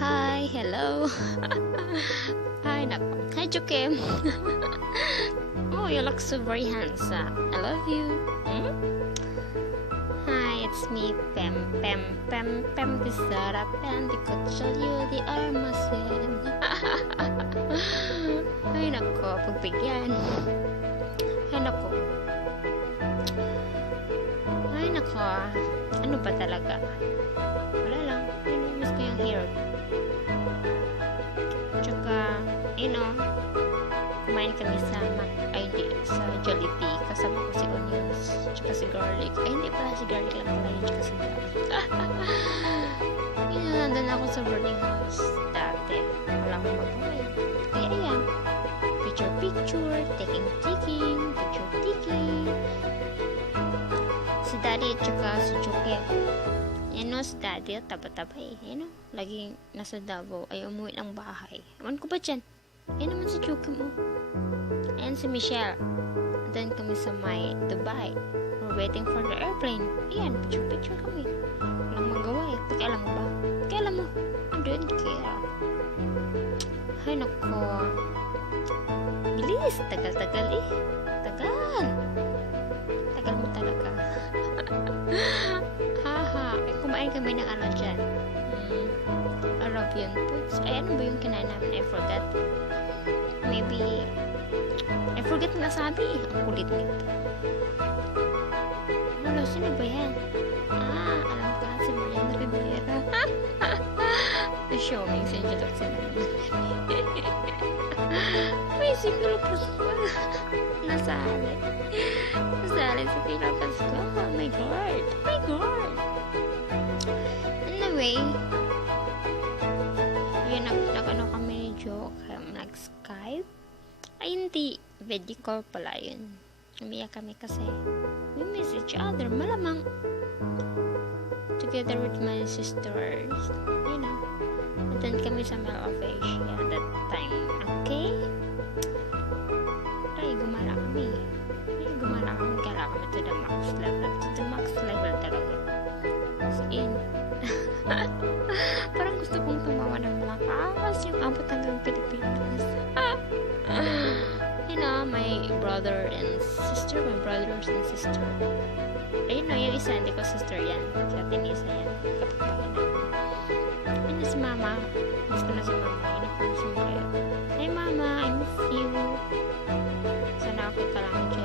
Hi, hello. Hi, nako. Hi, Jokem. Oh, you look so very handsome. I love you. Hmm? Hi, it's me, Pem, Pem, Pem, Pem, the sarapan, the kutsalyo, the armasen. Ay, nako, pagbigyan. Ay, nako. Ay, nako. Ano ba talaga? Wala lang. Miss ko yung hair. Tsaka, kumain kami sa sa Jollibee. Kasama ko si Onions. Tsaka si Garlic. Ay, hindi pala si Garlic lang pala yun. Tsaka si nandun ako sa boarding house dati. Wala akong magawa. Kaya ayan. Picture, taking, picture. Si Daddy at tsaka si Chuke. Si Daddy, taba-taba laging nasa Davao, ay umuwi ng bahay. Ewan ko ba dyan? Yan naman si Chuke mo. Ayan si Michelle. Then kami sa may Dubai. We're waiting for the airplane. Ayan, picture kami. Walang magawa Pakialam mo ba? Pakialam mo. I don't care. Ay, nako. Bilis. Tagal mo talaga. Kumain kami ng ano dyan. Arabian foods. Ay, ano ba yung kinain namin? I forgot. Maybe, I forget na sabi. Ang kulit nito. Ano, sino ba yan? Alam ko na si Mariana Rivera. Na-showing si Angelo Xenon. May si Pilo Pasco. Nasali si Pilo Pasco. Oh my God. Anyway, yun, nag-ano kami ni Joke, nag-Skype. Ay, hindi. Video call pala yun. Umiyak kami kasi we miss each other. Malamang together with my sisters. Attend kami sa Mall of Asia that time. Okay? Ay, gumala kami. Gala kami to the max level. Talaga. As in, parang gusto kong tumawa ng malakas yung abot hanggang Pilipinas. My brothers and sister. Ayun yung isa, hindi ko sister yan. Si Ate Nisa yan. Kapagbahay namin. Si Mama. Miss ko na si Mama. Yun ako yung sombrero. Hey Mama, I miss you. Sana okay ka lang dyan.